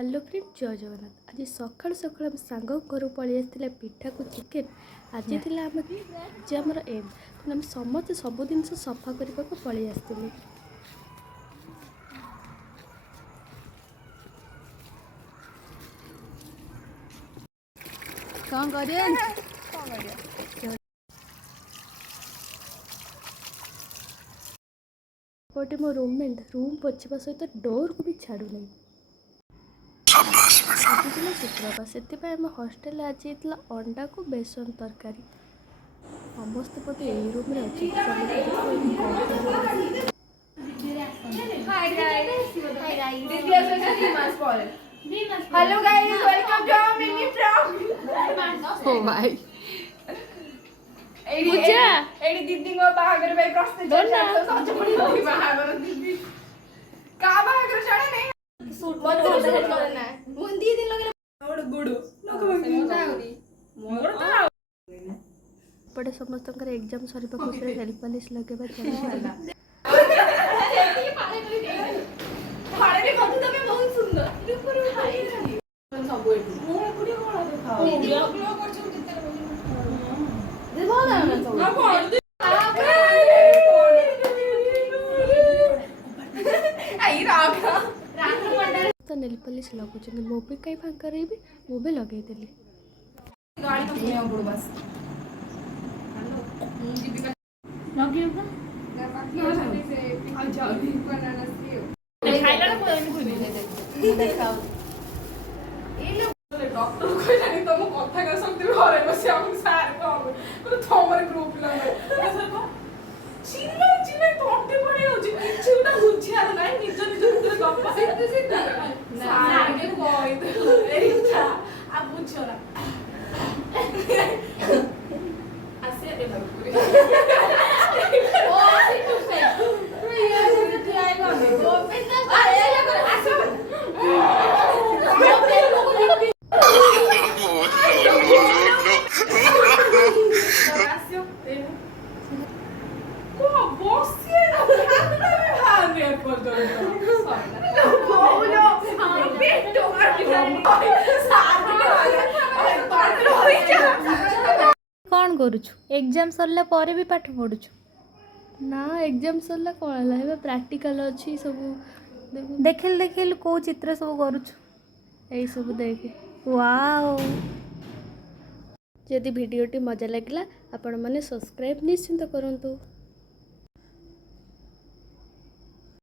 Hello friend जय जगन्नाथ। आज सकाल सकाल आम सांग घर पलि आसला पिठा को चिकेन। आज आमर एम तो आम समस्त सब जिन सफा करने को पलि आसलु। कौन करिए पटे मो रूममेट रूम पोछा सहित डोर को भी छाड़ू नहीं। आज शुक्रवार से आम हस्टेल आज अंडा को बेसन तरकारी। समस्त बोधे यही रूम में अच्छे। Hello guys welcome to our mini blog. ओ भाई पूजा एडी दीदी को बाहागर भाई प्रश्न चल सच पड़ी होई बाहागर दीदी का बाहागर चढ़े नहीं सूट मत करना है मुंदी दिन लगे और गुडू मोर तो पटे समस्त एग्जाम सरी खुशी हेल्प वालिस लगे चलला फाड़े रे कथु तमे बहुत सुंदर ऊपर खाई सब एठू मोर गुडी कोला देखाओ दीदी ब्लॉग करछु कितने दे बोला ना तो ना बोल आई राखा राखा मंडल तो नेल पॉलिश लगुचंदी मो भी कई फांका रही भी मो भी लगे देली गाड़ी तो सुनियो गुड बस हेलो दीदी का लगे होगा अच्छा बनाना चाहिए खाइला ना तो खुद दे देखाओ ए लो डॉक्टर को जानी तुम कथा का शक्ति घरे बस हम सार को थमर ग्रुप लगे चिन्ह चिन्ह तोटे पड़े हो जे किछुटा बुझियार नाही निज निज भितर गप्प सिद्धि ना आगे कोई एटा आ बुझोरा आसे ए भगपुरी ओ सिटू से तू ये से दिया गयो ओ बिना अरे आसो कौन करुछु एग्जाम सरला परे भी पाठ पढुछु ना एग्जाम सरला कौन है प्रैक्टिकल अच्छी सब देखिल देखिल को चित्र सब करुछु यही सब देखे। वाओ यदि वीडियोटी मजा लगिला आपण माने सब्सक्राइब निश्चिंत करंतु।